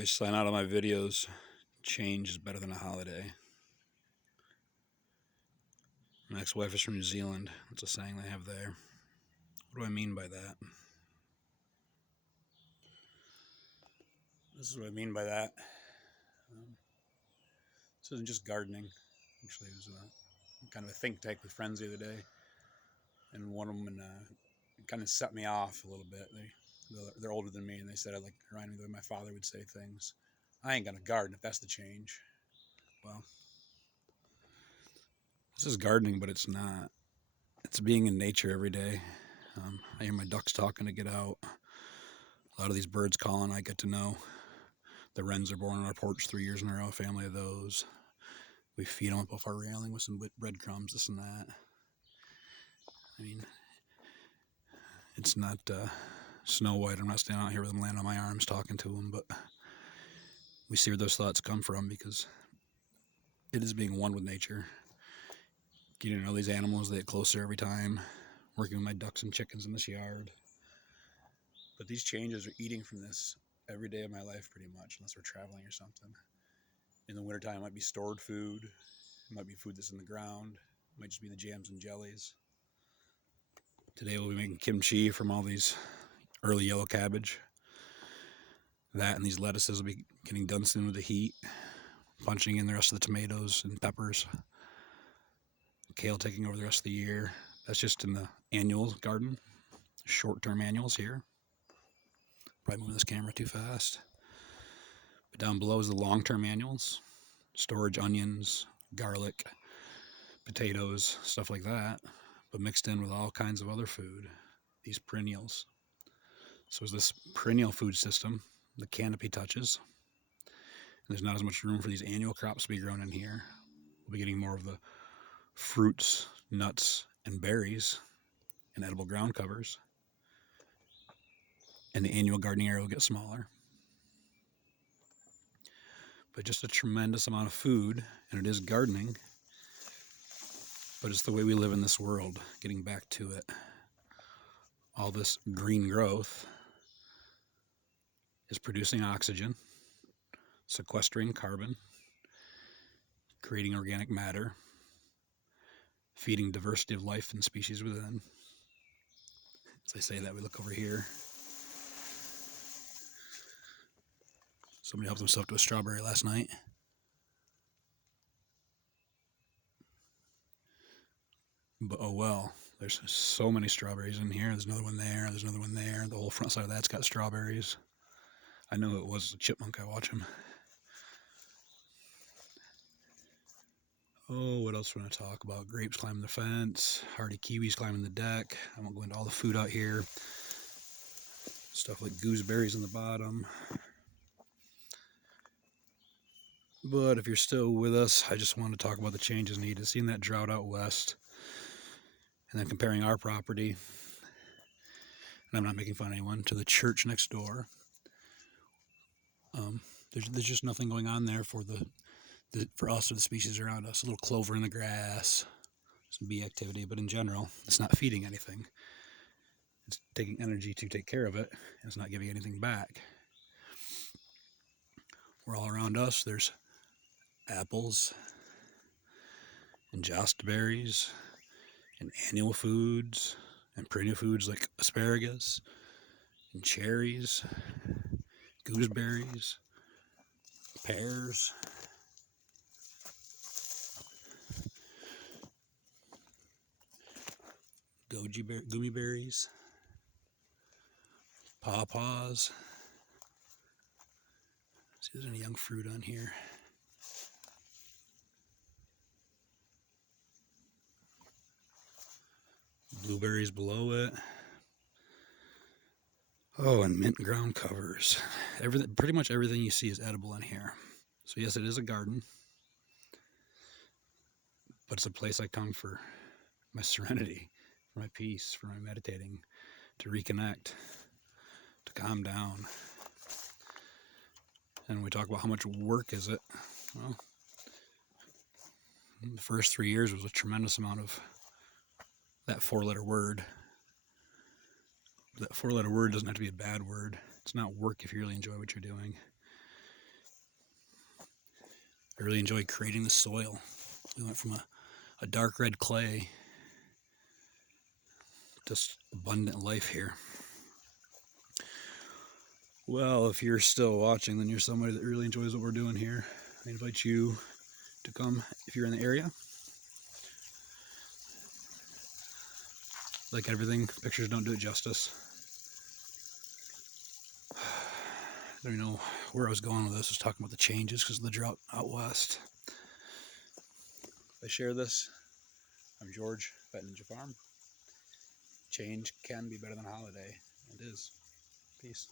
always sign out of my videos, change is better than a holiday. My ex-wife is from New Zealand. That's a saying they have there. What do I mean by that? This is what I mean by that. This isn't just gardening. Actually, it was kind of a think tank with friends the other day, and one of them kind of set me off a little bit. They're older than me, and they said I like reminded me the way my father would say things. I ain't gonna garden if that's the change. Well, this is gardening, but it's not. It's being in nature every day. I hear my ducks talking to get out. A lot of these birds calling, I get to know. The wrens are born on our porch 3 years in a row, a family of those. We feed them up off our railing with some breadcrumbs, this and that. I mean, it's not Snow White. I'm not standing out here with them laying on my arms talking to them, but we see where those thoughts come from because it is being one with nature. Getting to know these animals, they get closer every time. Working with my ducks and chickens in this yard. But these changes are eating from this every day of my life pretty much, unless we're traveling or something. In the wintertime, it might be stored food. It might be food that's in the ground. It might just be the jams and jellies. Today we'll be making kimchi from all these early yellow cabbage. That and these lettuces will be getting done soon with the heat. Punching in the rest of the tomatoes and peppers. Kale taking over the rest of the year. That's just in the annual garden. Short-term annuals here. Probably moving this camera too fast. But down below is the long-term annuals. Storage onions, garlic, potatoes, stuff like that. But mixed in with all kinds of other food. These perennials. So as this perennial food system, the canopy touches. And there's not as much room for these annual crops to be grown in here. We'll be getting more of the fruits, nuts, and berries and edible ground covers. And the annual gardening area will get smaller. But just a tremendous amount of food, and it is gardening, but it's the way we live in this world, getting back to it. All this green growth is producing oxygen, sequestering carbon, creating organic matter, feeding diversity of life and species within. As I say that, we look over here. Somebody helped himself to a strawberry last night. But oh well, there's so many strawberries in here. There's another one there. There's another one there. The whole front side of that's got strawberries. I know it was a chipmunk. I watch him. Oh, what else do we want to talk about? Grapes climbing the fence. Hardy kiwis climbing the deck. I won't go into all the food out here. Stuff like gooseberries in the bottom. But if you're still with us, I just want to talk about the changes needed. Seeing that drought out west. And then comparing our property, and I'm not making fun of anyone, to the church next door. There's just nothing going on there for for us or the species around us. A little clover in the grass, some bee activity, but in general, it's not feeding anything. It's taking energy to take care of it, and it's not giving anything back. Where all around us, there's apples and jost berries and annual foods and perennial foods like asparagus and cherries, gooseberries, pears, gummy berries, pawpaws. See if there's any young fruit on here. Blueberries below it. Oh, and mint ground covers. Pretty much everything you see is edible in here. So yes, it is a garden, but it's a place I come for my serenity, for my peace, for my meditating, to reconnect, to calm down. And when we talk about how much work is it, well, the first 3 years was a tremendous amount of that four-letter word. That four-letter word doesn't have to be a bad word. It's not work if you really enjoy what you're doing. I really enjoy creating the soil. We went from a dark red clay, just abundant life here. Well, if you're still watching, then you're somebody that really enjoys what we're doing here. I invite you to come if you're in the area. Like everything, pictures don't do it justice. I don't even know where I was going with this. I was talking about the changes because of the drought out west. If I share this, I'm George, Pet Ninja Farm. Change can be better than a holiday. It is. Peace.